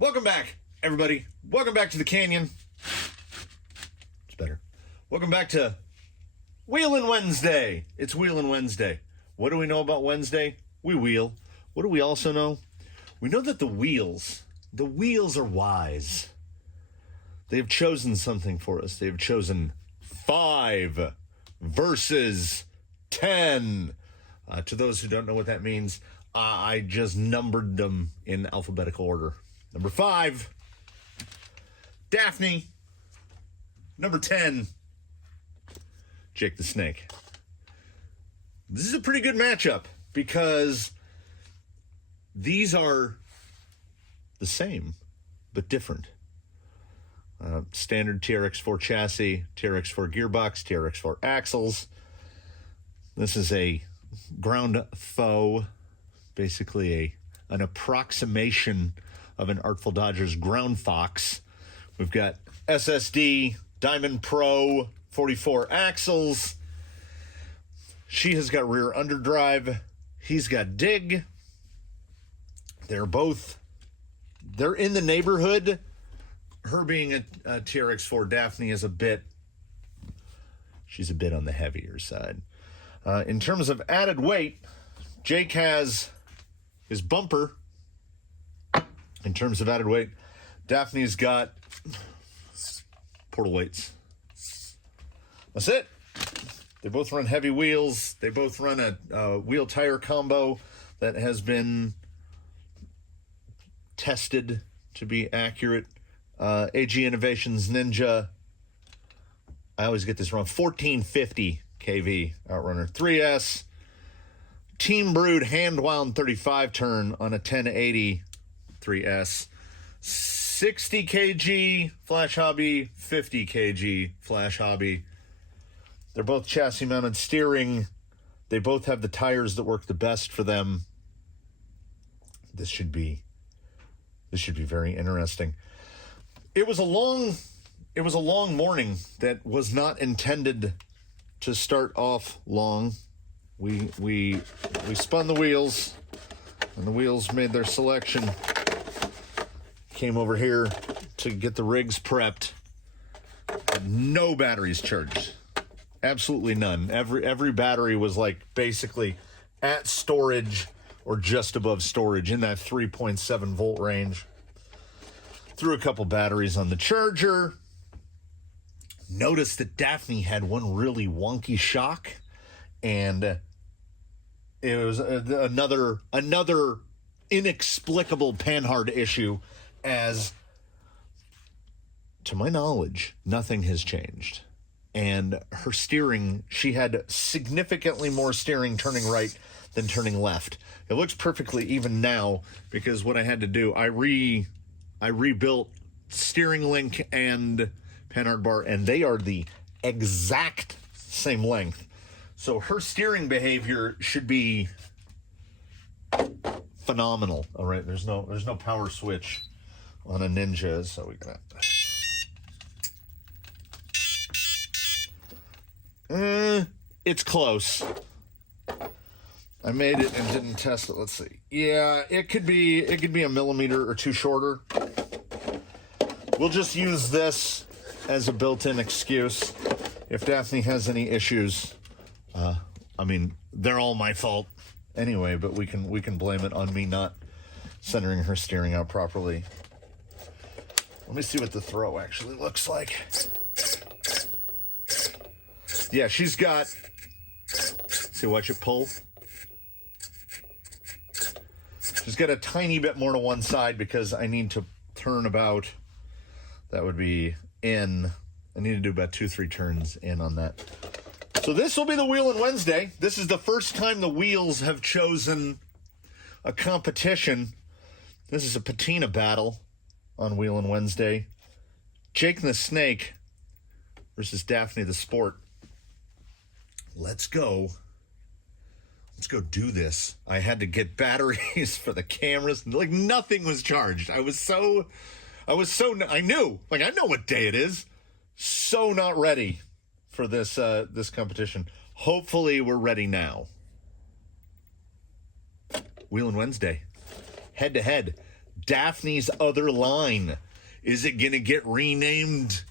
Welcome back, everybody. Welcome back to the canyon. It's better. Welcome back to Wheelin Wednesday. It's Wheelin Wednesday. What do we know about Wednesday? We wheel. What do we also know? We know that the wheels are wise. They have chosen something for us. They have chosen 5 versus 10. To those who don't know what that means, I just numbered them in alphabetical order. Number 5, Daphne. Number 10, Jake the Snake. This is a pretty good matchup because these are the same but different. Standard TRX4 chassis, TRX4 gearbox, TRX4 axles. This is a ground foe, basically an approximation of an Artful Dodger's ground fox. We've got SSD, Diamond Pro, 44 axles. She has got rear underdrive. He's got dig. They're in the neighborhood. Her being a TRX4, Daphne is she's a bit on the heavier side. In terms of added weight, Jake has his bumper. In terms of added weight, Daphne's got portal weights. That's it. They both run heavy wheels. They both run a wheel tire combo that has been tested to be accurate. AG Innovations Ninja, I always get this wrong, 1450 kV Outrunner 3S. Team Brewed hand wound 35 turn on a 1080 3S. 60 kg Flash Hobby, 50 kg Flash Hobby. They're both chassis mounted steering. They both have the tires that work the best for them. This should be very interesting. It was a long morning that was not intended to start off long. We spun the wheels, and the wheels made their selection. Came over here to get the rigs prepped. No batteries charged. Absolutely none. Every battery was like basically at storage or just above storage in that 3.7 volt range. Threw a couple batteries on the charger. Noticed that Daphne had one really wonky shock, and it was another inexplicable panhard issue, as to my knowledge, nothing has changed. And her steering, she had significantly more steering turning right than turning left. It looks perfectly even now because what I had to do, I rebuilt steering link and panhard bar, and they are the exact same length. So her steering behavior should be phenomenal. All right, there's no power switch on a Ninja, so we got it's close. I made it and didn't test it. Let's see. Yeah, it could be a millimeter or 2 shorter. We'll just use this as a built-in excuse. If Daphne has any issues, I mean, they're all my fault anyway, but we can blame it on me not centering her steering out properly. Let me see what the throw actually looks like. Yeah, she's got, see, watch it pull. She's got a tiny bit more to one side because I need to turn about, that would be in, I need to do about 2-3 turns in on that. So this will be the Wheelin Wednesday. This is the first time the wheels have chosen a competition. This is a patina battle on Wheelin Wednesday. Jake the Snake versus Daphne the Sport. Let's go do this. I had to get batteries for the cameras. Like, nothing was charged. I knew, like, I know what day it is. So not ready for this competition. Hopefully we're ready now. Wheelin Wednesday. Head to head. Daphne's other line. Is it going to get renamed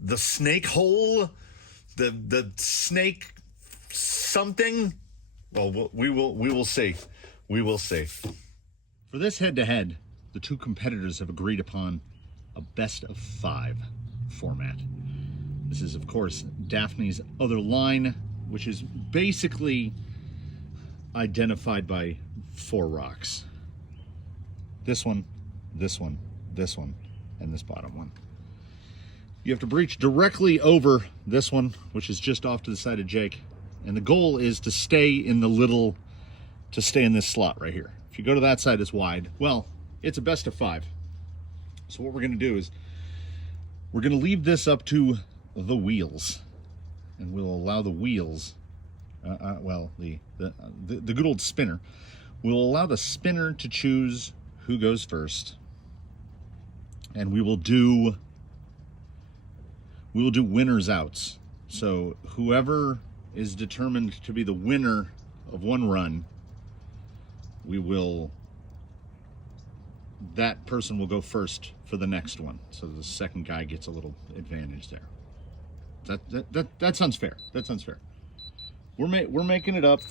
the Snake Hole? The Snake something? Well, we will see. We will see. For this head-to-head, the two competitors have agreed upon a best-of-5 format. This is, of course, Daphne's other line, which is basically identified by 4 rocks. This one, this one, this one, and this bottom one. You have to breach directly over this one, which is just off to the side of Jake. And the goal is to stay in this slot right here. If you go to that side, it's wide. Well, it's a best-of-5. So what we're going to do is we're going to leave this up to the wheels, and we'll allow the wheels, the good old spinner. We'll allow the spinner to choose who goes first, and we will do winners outs. So whoever is determined to be the winner of one run, that person will go first for the next one. So the second guy gets a little advantage there. That sounds fair. That sounds fair. We're making it up.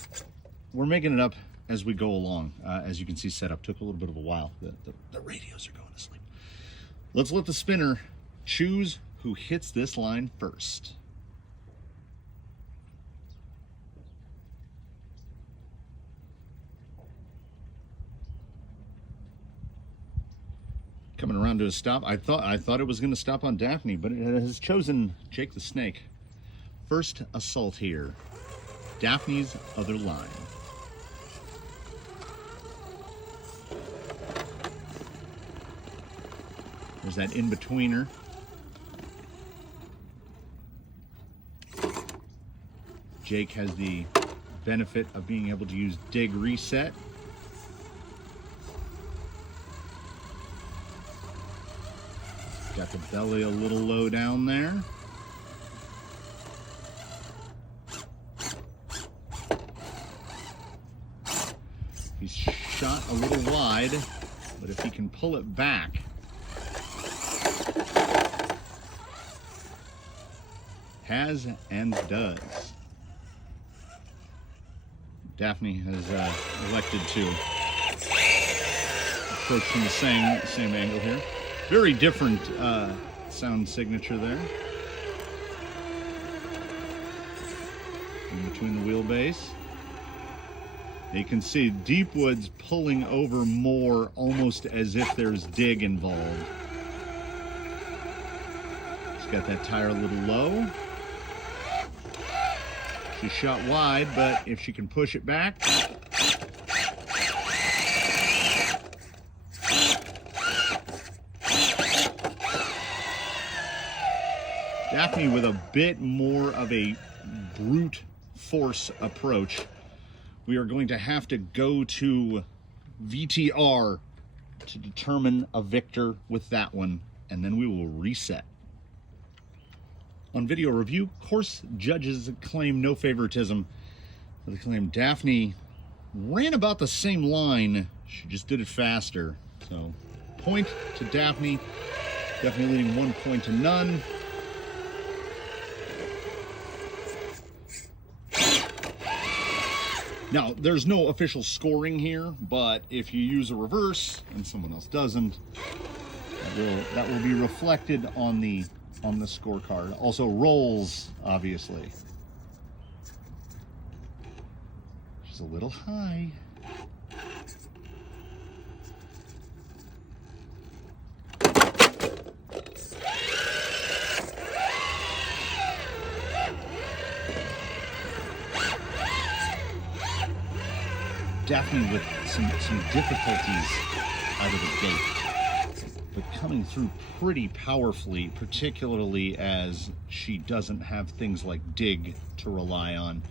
We're making it up as we go along. As you can see, setup took a little bit of a while. The radios are going to sleep. Let's let the spinner choose who hits this line first. Coming around to a stop. I thought it was going to stop on Daphne, but it has chosen Jake the Snake. First assault here. Daphne's other line. There's that in-betweener. Jake has the benefit of being able to use dig reset. Got the belly a little low down there. He's shot a little wide, but if he can pull it back, has and does. Daphne has elected to approach from the same angle here. Very different sound signature there. In between the wheelbase. You can see Deepwood's pulling over more, almost as if there's dig involved. She's got that tire a little low. She shot wide, but if she can push it back. Daphne with a bit more of a brute force approach. We are going to have to go to VTR to determine a victor with that one, and then we will reset. On video review, course judges claim no favoritism. They claim Daphne ran about the same line, she just did it faster. So, point to Daphne. Daphne leading 1 point to none. Now, there's no official scoring here, but if you use a reverse and someone else doesn't, that will be reflected on the scorecard. Also rolls, obviously. She's a little high. Daphne with some difficulties out of the gate, but coming through pretty powerfully, particularly as she doesn't have things like dig to rely on.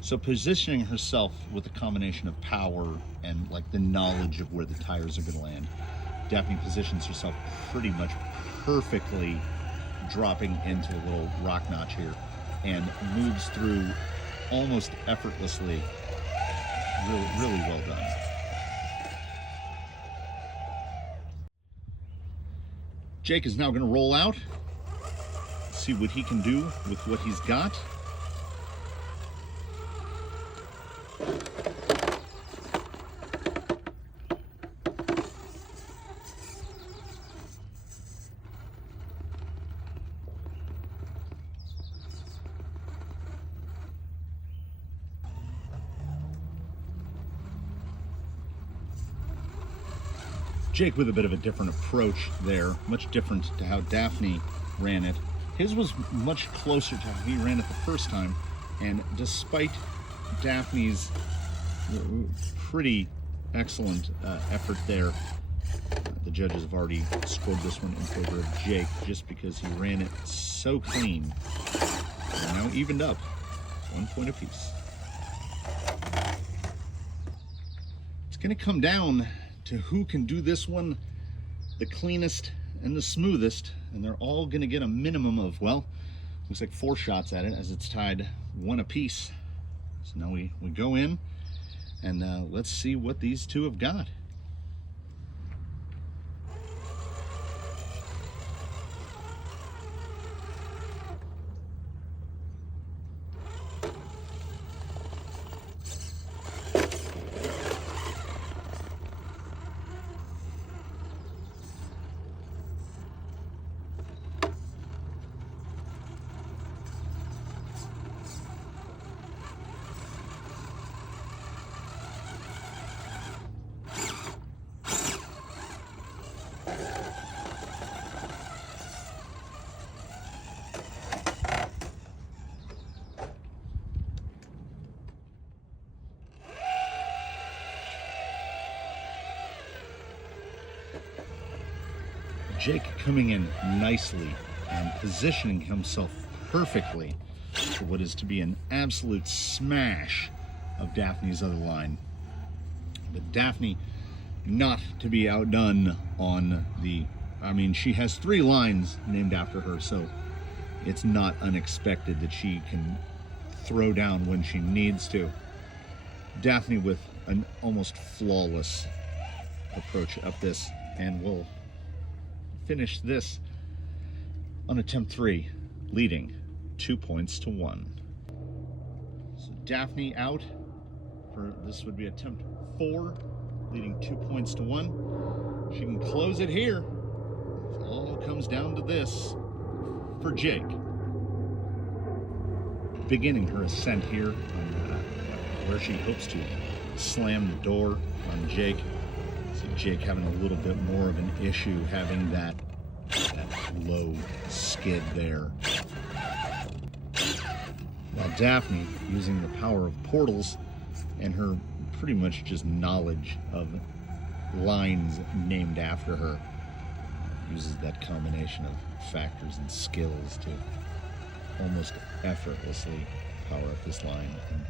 So positioning herself with a combination of power and like the knowledge of where the tires are going to land, Daphne positions herself pretty much perfectly, dropping into a little rock notch here, and moves through almost effortlessly. Really well done. Jake is now going to roll out. See what he can do with what he's got. Jake with a bit of a different approach there, much different to how Daphne ran it. His was much closer to how he ran it the first time, and despite Daphne's pretty excellent effort there, the judges have already scored this one in favor of Jake just because he ran it so clean. And now evened up, 1 point apiece. It's going to come down to who can do this one the cleanest and the smoothest, and they're all going to get a minimum of, well, looks like 4 shots at it as it's tied 1 apiece. So now we go in and let's see what these two have got. Jake coming in nicely and positioning himself perfectly for what is to be an absolute smash of Daphne's other line. But Daphne not to be outdone on the, I mean, she has 3 lines named after her, so it's not unexpected that she can throw down when she needs to. Daphne with an almost flawless approach up this, and will finish this on attempt 3, leading 2 points to 1. So Daphne out for this would be attempt 4, leading 2 points to 1. She can close it here. It all comes down to this for Jake. Beginning her ascent here on where she hopes to slam the door on Jake. So Jake having a little bit more of an issue having that low skid there. While Daphne, using the power of portals and her pretty much just knowledge of lines named after her, uses that combination of factors and skills to almost effortlessly power up this line. And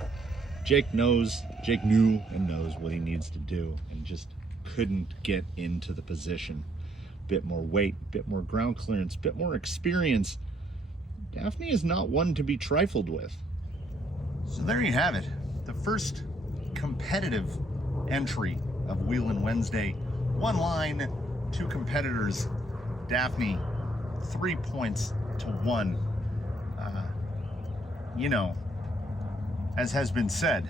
Jake knew and knows what he needs to do, and just couldn't get into the position. Bit more weight, bit more ground clearance, bit more experience. Daphne is not one to be trifled with. So there you have it. The first competitive entry of Wheelin Wednesday. 1 line, 2 competitors. Daphne, 3 points to 1. You know, as has been said,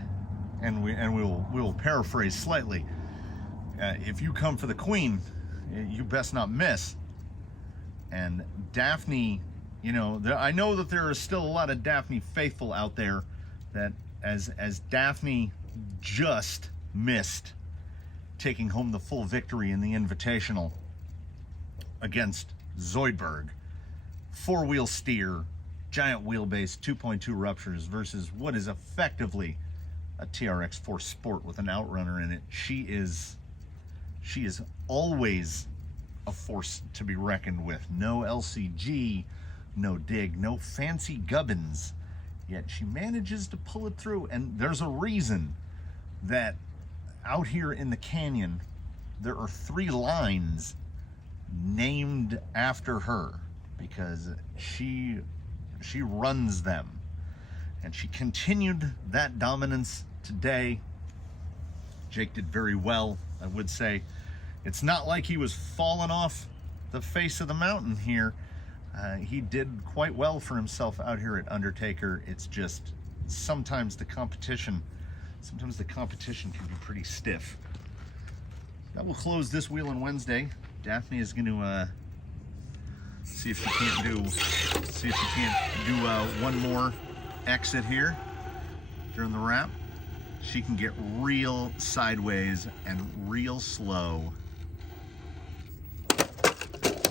and we'll paraphrase slightly, if you come for the queen, you best not miss. And Daphne, you know, I know that there are still a lot of Daphne faithful out there that as Daphne just missed taking home the full victory in the Invitational against Zoidberg. 4-wheel steer, giant wheelbase, 2.2 ruptures versus what is effectively a TRX4 Sport with an outrunner in it. She is always a force to be reckoned with. No LCG, no dig, no fancy gubbins, yet she manages to pull it through. And there's a reason that out here in the canyon there are 3 lines named after her, because she runs them, and she continued that dominance today. Jake did very well, I would say. It's not like he was falling off the face of the mountain here. He did quite well for himself out here at Undertaker. It's just sometimes the competition can be pretty stiff. That will close this Wheelin' Wednesday. Daphne is going to see if she can't do one more exit here during the wrap. She can get real sideways and real slow.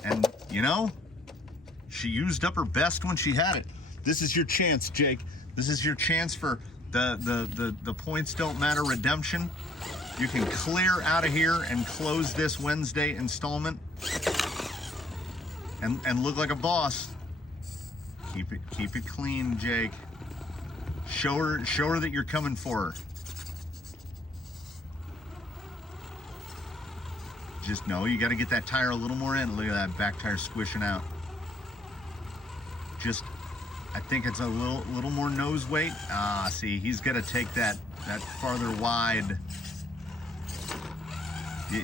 And you know, she used up her best when she had it. This is your chance, Jake. This is your chance for the points don't matter redemption. You can clear out of here and close this Wednesday installment and look like a boss. Keep it clean, Jake. Show her that you're coming for her. Just know you got to get that tire a little more in. Look at that back tire squishing out. Just, I think it's a little more nose weight. See, he's got to take that farther wide.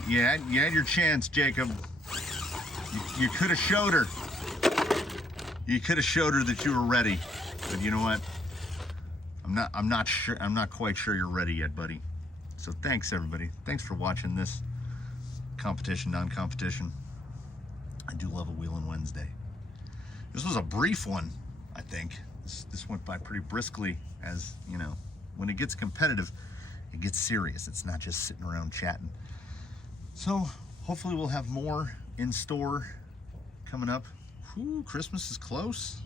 You had your chance, Jacob. You could have showed her. You could have showed her that you were ready. But you know what? I'm not sure. I'm not quite sure you're ready yet, buddy. So thanks, everybody. Thanks for watching this competition, non-competition. I do love a Wheelin' Wednesday. This was a brief one, I think. This went by pretty briskly. As you know, when it gets competitive, it gets serious. It's not just sitting around chatting. So hopefully we'll have more in store coming up. Whew, Christmas is close.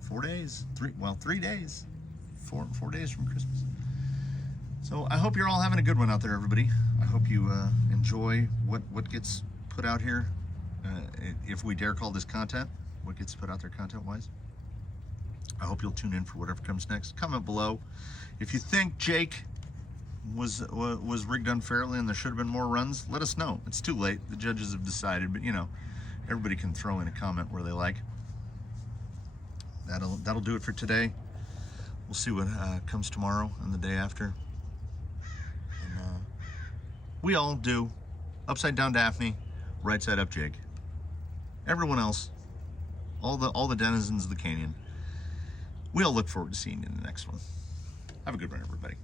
4 days, 3 days, four days from Christmas. So I hope you're all having a good one out there, everybody. I hope you enjoy what gets put out here. If we dare call this content, what gets put out there content-wise. I hope you'll tune in for whatever comes next. Comment below if you think Jake was rigged unfairly and there should have been more runs. Let us know. It's too late. The judges have decided, but you know, everybody can throw in a comment where they like. That'll do it for today. We'll see what comes tomorrow and the day after. And we all do. Upside down Daphne, right side up Jake. Everyone else, all the denizens of the canyon. We all look forward to seeing you in the next one. Have a good one, everybody.